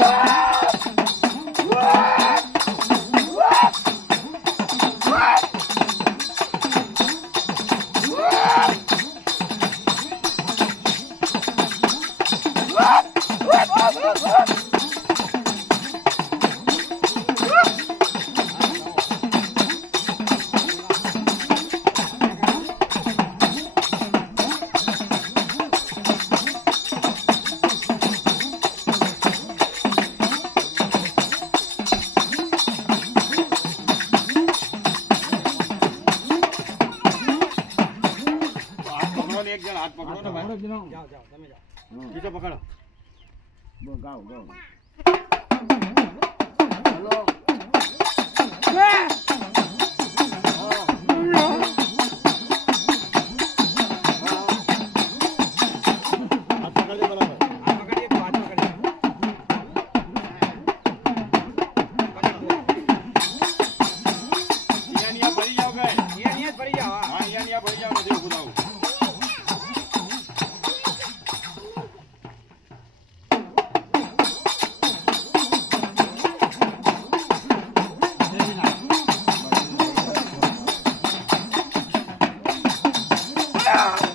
હાથ એક જણ હાથ પકડો ને ભાઈ. જાઓ જાઓ તમે જાઓ. બીજો પકડો. હાથ જાઓ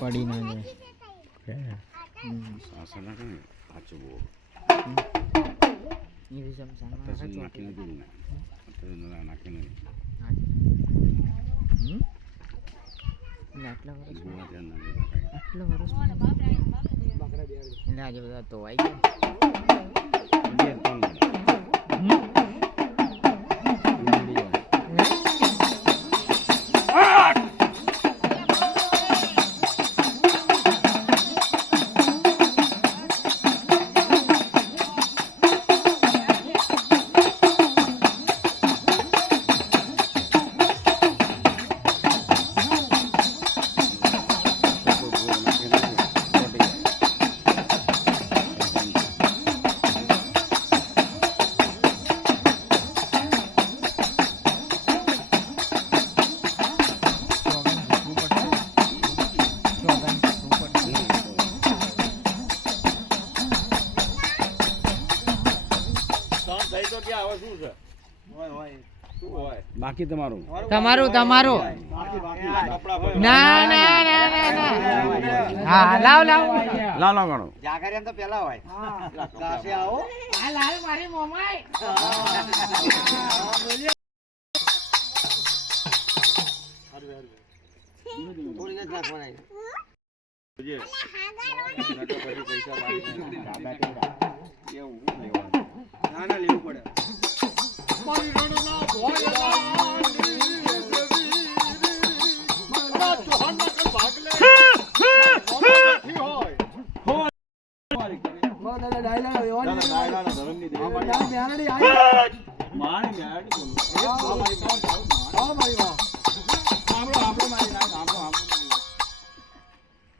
પડી ના જાય સાસણ નાખે ને સાચું બહુ એવી સમસાનમાં અત્યારે નાખીને દીધું ને નાખીને હમ? આટલા વર્ષ. આટલા વર્ષ. એટલે આજે બધા તો આવી ગયા તો ગયા હવે શું છે? હોય હોય. બાકી તમારું? તમારું તમારું ના ના ના ના ના. હા લાવ લાવ. લાવ લાવ ગણો. જાગરિયા તો પેલા હોય. ગાસે આવો. આ લાલ મારી મોમાઈ. પૈસા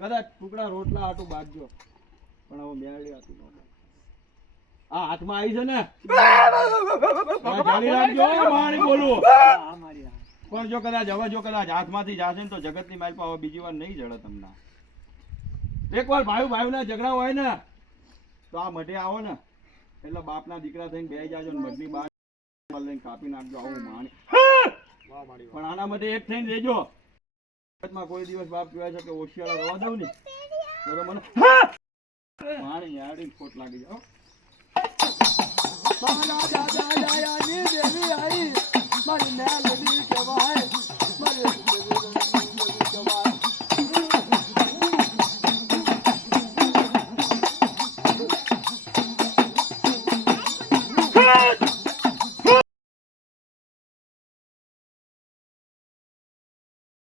કદાચ ટુકડા રોટલા આટું બાજજો પણ હવે મેળી આટું આ હાથમાં આવી છે ને બોલું. પણ જો કદાચ હવે જો કદાચ હાથમાંથી જાશે ને તો જગતની મારી હવે બીજી વાર નહીં જડે તમને એકવાર ભાઈ ભાઈ ના ઝઘડા હોય ને તો આ મઢે આવો ને એટલે બાપના દીકરા થઈને બે જાજો ને મઢની બાર લઈને કાપી નાખજો આવું માણી પણ આના માટે એક થઈને રહેજો માં કોઈ દિવસ બાપ કહેવાય છે કે ઓશિયાળા રવા દઉં ને તો મને માણી યાડી ખોટ લાગી હો. મારી મેલ કહેવાય મારી